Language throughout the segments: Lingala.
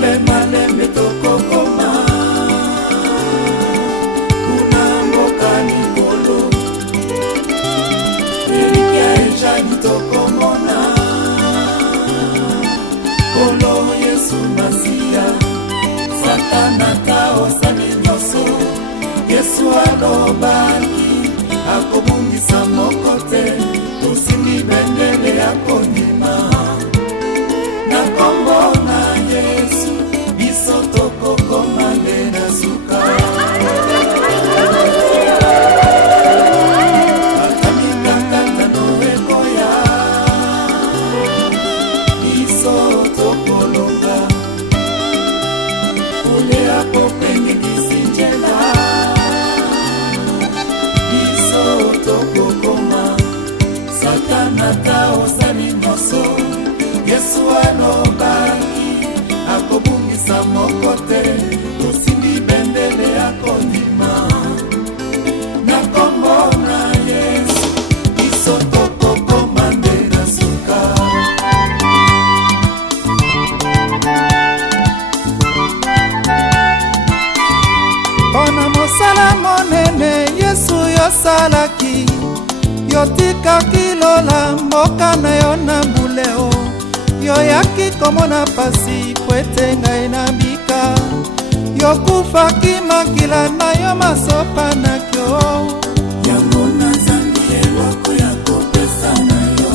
malembe malembe tokokoma kuna mboka likolo elikia ejani tokomona kolo Yesu Masiya Satana taosali nyonso Yesu alobaki akobungisa moko te tosimbi bendele ya kondima na kombo na Yesu biso tokokoma nde na suka akamikakata noekoya biso tokolonga ule akopenge kisinjela biso tokokoma Satana taosali nyonso Yesu alobaki akobungisa moko te tosimbi bendele ya kondima na kombo na Yesu biso tokokoma nde na suka mpona mosala monene Yesu yosalaki yotikaki lola mboka na yo na mbuleo yoyaki komona pasi po ete ngai nabika yokufaki makila na yo masopa na kyo yango nazangi eloko ya kopesa na yo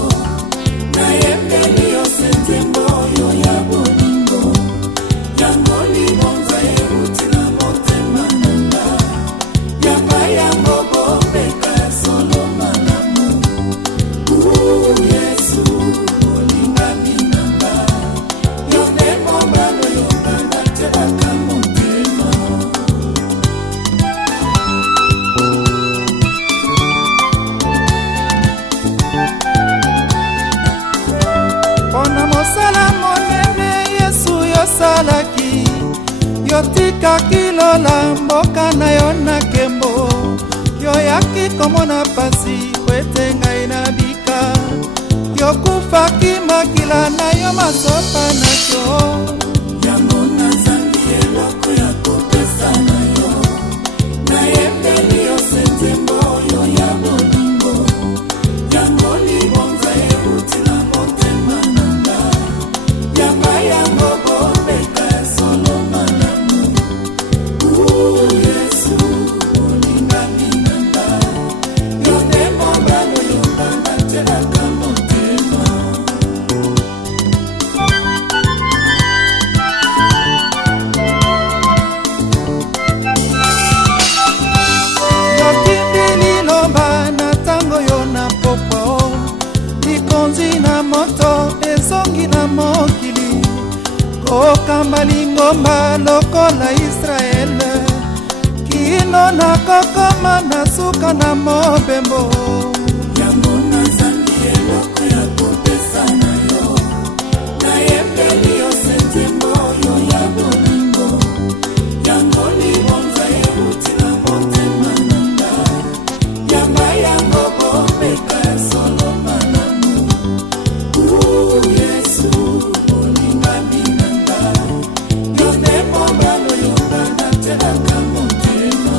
nayembeli yo sentembo oyo ya bolingo yango libonza euti na motema na nga yamba yango bopeka ya solo malamu Yesu olingami na nga yo nde mobalo yonga natelaka motema mpona mosala monene Yesu yosalaki yotikaki lola mboka na yo na nkembo yoyaki komona pasi po ete ngai nabika yokufaki makila na yo masopa na kyo yango nazangi eloko ya kopesa na yo nayembeli yo sentembo oyo ya bolingo yango libonza euti na motema na nga yamba yango bopeka ya solo malamu Yesu olingami na nga yo nde mobalo yonga natelaka motema yokindi liloba na ntango yo na popo likonzi na moto ezongi na mokili kokamba lingomba lokola Israele kino na kokoma na suka na mobembo yango nazangi eloko ya kopesa na yo nayembeli yo sentembo oyo ya bolingo yango libonza euti na motema na nga yamba yango bopeka ya solo malamu Yesu olingami na nga yo nde mobalo yonga natelaka motema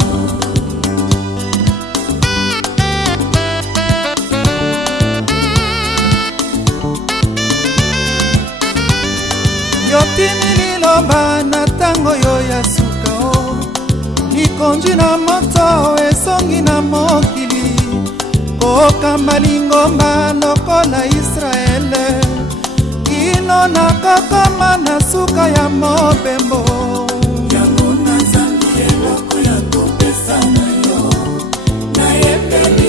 yotimi liloba na ntango yo ya suka o likonzi na moto esongi na mokili kokamba lingomba lokola Israele kino na kokoma na suka ya mobembo yango nazangi eloko ya kopesa na yo nayembeli